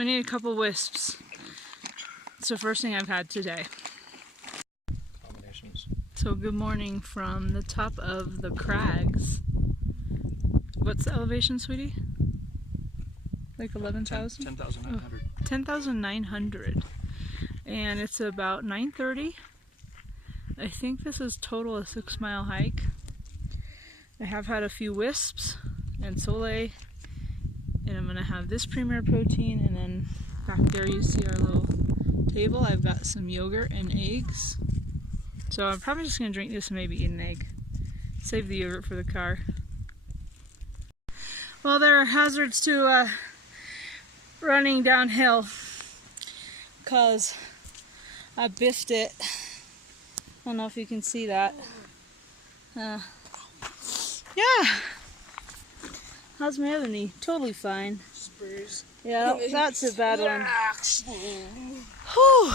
I need a couple wisps. It's the first thing I've had today. Combinations. So good morning from the top of the crags. What's the elevation, sweetie? Like 11,000? 10,900. 10,900. And it's about 9:30. I think this is total a 6-mile hike. I have had a few wisps and sole. And I'm gonna have this Premier Protein, and then back there you see our little table. I've got some yogurt and eggs. So I'm probably just gonna drink this and maybe eat an egg. Save the yogurt for the car. Well, there are hazards to running downhill because I biffed it. I don't know if you can see that. Yeah. How's my other knee? Totally fine. Spurs. Yeah, that's a bad one. Whew.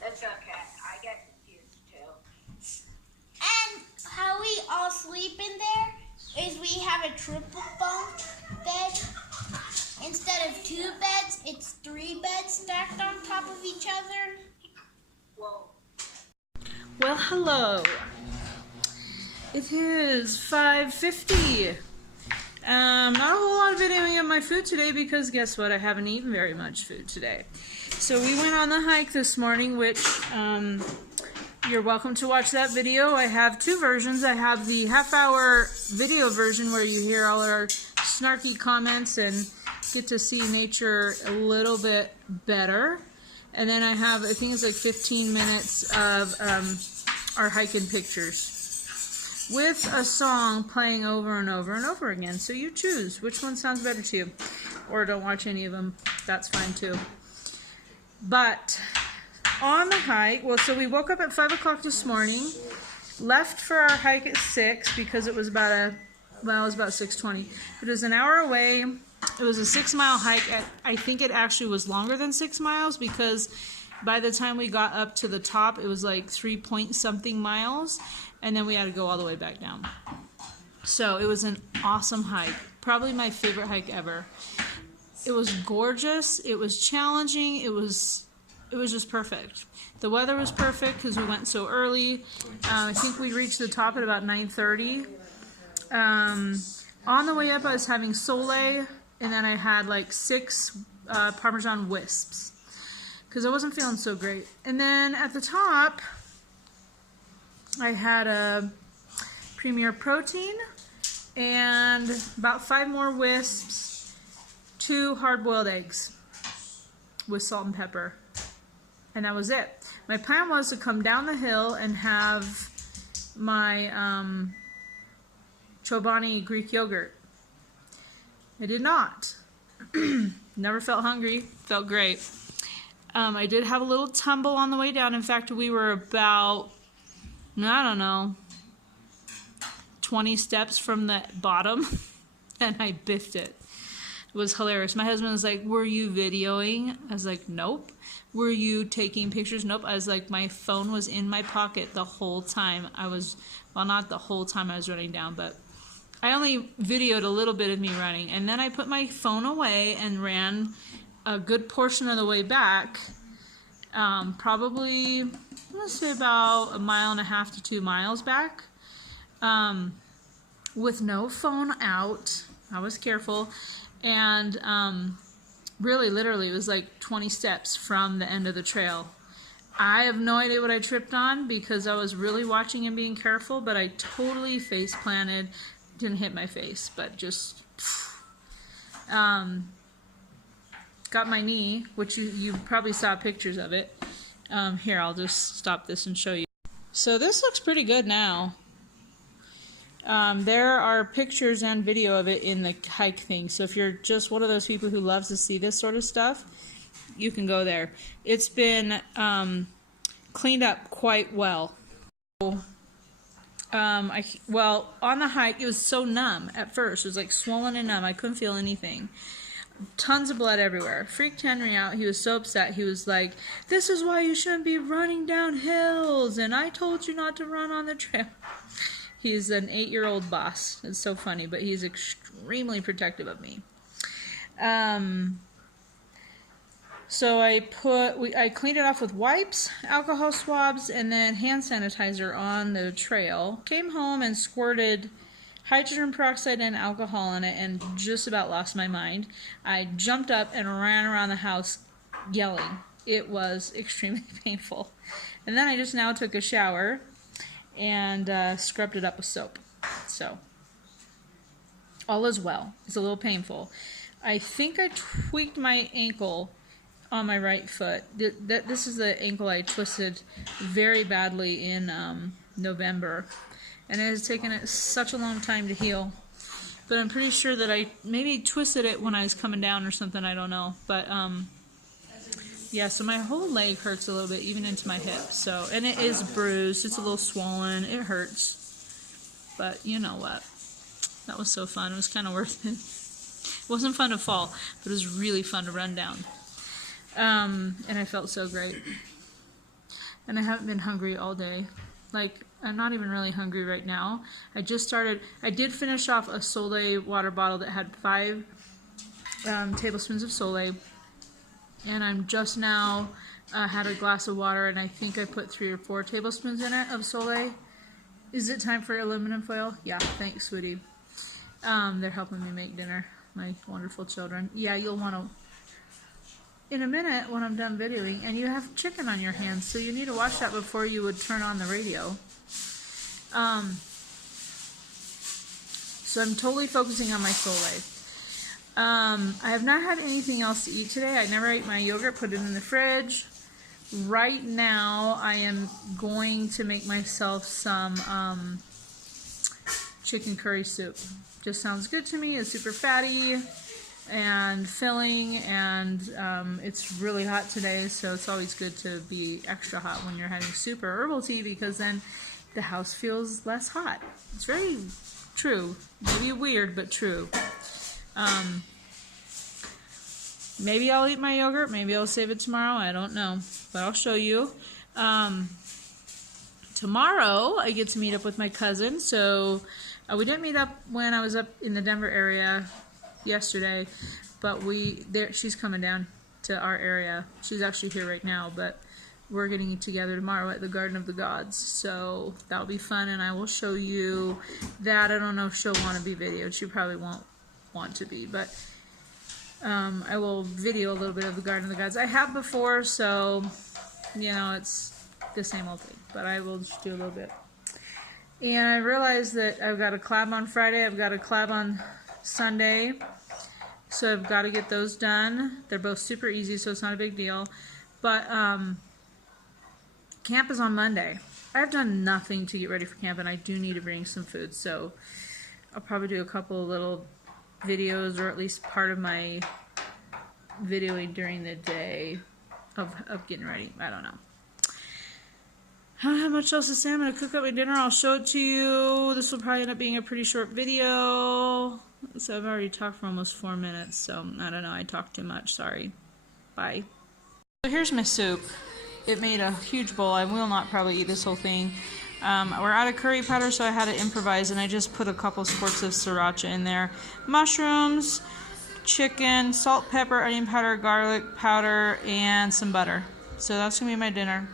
That's okay. I get confused too. And how we all sleep in there is we have a triple bunk bed. Instead of 2 beds, it's 3 beds stacked on top of each other. Whoa. Well, hello. It is 5:50. Not a whole lot of videoing of my food today because guess what? I haven't eaten very much food today. So we went on the hike this morning, which you're welcome to watch that video. I have 2 versions. I have the half-hour video version where you hear all our snarky comments and get to see nature a little bit better. And then I have, I think it's like 15 minutes of our hiking pictures with a song playing over and over and over again. So you choose which one sounds better to you. Or don't watch any of them. That's fine too. But on the hike, well, so we woke up at 5 o'clock this morning, left for our hike at 6 because it was about it was about 6:20. It was an hour away. It was a 6-mile hike. I think it actually was longer than 6 miles because by the time we got up to the top, it was like 3-point-something miles, and then we had to go all the way back down. So it was an awesome hike. Probably my favorite hike ever. It was gorgeous. It was challenging. It was just perfect. The weather was perfect because we went so early. I think we reached the top at about 9:30. On the way up, I was having sole, and then I had like 6 Parmesan wisps because I wasn't feeling so great. And then at the top, I had a Premier Protein and about 5 more wisps, 2 hard-boiled eggs with salt and pepper. And that was it. My plan was to come down the hill and have my Chobani Greek yogurt. I did not. Never felt hungry. Felt great. I did have a little tumble on the way down. In fact, we were about, I don't know, 20 steps from the bottom, and I biffed it. It was hilarious. My husband was like, "Were you videoing?" I was like, "Nope." "Were you taking pictures?" "Nope." I was like, my phone was in my pocket the whole time. Well, not the whole time I was running down, but I only videoed a little bit of me running. And then I put my phone away and ran a good portion of the way back, probably, I'm going to say about 1.5 to 2 miles back, with no phone out. I was careful. And really, literally, it was like 20 steps from the end of the trail. I have no idea what I tripped on because I was really watching and being careful, but I totally face planted. Didn't hit my face, but just got my knee, which you probably saw pictures of it. Here, I'll just stop this and show you. So this looks pretty good now. There are pictures and video of it in the hike thing. So if you're just one of those people who loves to see this sort of stuff, you can go there. It's been cleaned up quite well. Well, on the hike, it was so numb at first. It was like swollen and numb. I couldn't feel anything. Tons of blood everywhere. Freaked Henry out. He was so upset. He was like, "This is why you shouldn't be running down hills, and I told you not to run on the trail." He's an 8-year-old boss. It's so funny, but he's extremely protective of me. So I cleaned it off with wipes, alcohol swabs, and then hand sanitizer on the trail. Came home and squirted hydrogen peroxide and alcohol on it and just about lost my mind. I jumped up and ran around the house yelling. It was extremely painful. And then I just now took a shower and scrubbed it up with soap. So all is well. It's a little painful. I think I tweaked my ankle on my right foot. This is the ankle I twisted very badly in November. And it has taken it such a long time to heal. But I'm pretty sure that I maybe twisted it when I was coming down or something. I don't know. But yeah, so my whole leg hurts a little bit, even into my hip. So, and it is bruised. It's a little swollen. It hurts. But you know what? That was so fun. It was kind of worth it. It wasn't fun to fall, but it was really fun to run down. And I felt so great. And I haven't been hungry all day. Like, I'm not even really hungry right now. I did finish off a Sole water bottle that had 5 tablespoons of Sole. And I'm just now had a glass of water, and I think I put 3 or 4 tablespoons in it of Sole. Is it time for aluminum foil? Yeah, thanks, sweetie. They're helping me make dinner, my wonderful children. Yeah, you'll want to, in a minute when I'm done videoing, and you have chicken on your hands, so you need to watch that before you would turn on the radio. So I'm totally focusing on my Sole. I have not had anything else to eat today. I never ate my yogurt, put it in the fridge. Right now, I am going to make myself some chicken curry soup. Just sounds good to me. It's super fatty and filling, and it's really hot today, so it's always good to be extra hot when you're having soup or herbal tea, because then the house feels less hot. It's very true. Maybe weird, but true. Maybe I'll eat my yogurt. Maybe I'll save it tomorrow. I don't know, but I'll show you. Tomorrow I get to meet up with my cousin. So we didn't meet up when I was up in the Denver area yesterday, but she's coming down to our area. She's actually here right now, but we're getting together tomorrow at the Garden of the Gods. So that'll be fun, and I will show you that. I don't know if she'll want to be videoed. She probably won't want to be, but I will video a little bit of the Garden of the Gods. I have before, so you know, it's the same old thing, but I will just do a little bit. And I realized that I've got a collab on Friday, I've got a collab on Sunday, so I've got to get those done. They're both super easy, so it's not a big deal. But camp is on Monday. I've done nothing to get ready for camp, and I do need to bring some food, so I'll probably do a couple of little videos, or at least part of my videoing during the day of getting ready. I don't know. I don't have much else to say. I'm going to cook up my dinner. I'll show it to you. This will probably end up being a pretty short video. So I've already talked for almost 4 minutes, so I don't know. I talked too much. Sorry. Bye. So here's my soup. It made a huge bowl. I will not probably eat this whole thing. We're out of curry powder, so I had to improvise, and I just put a couple squirts of sriracha in there. Mushrooms, chicken, salt, pepper, onion powder, garlic powder, and some butter. So that's going to be my dinner.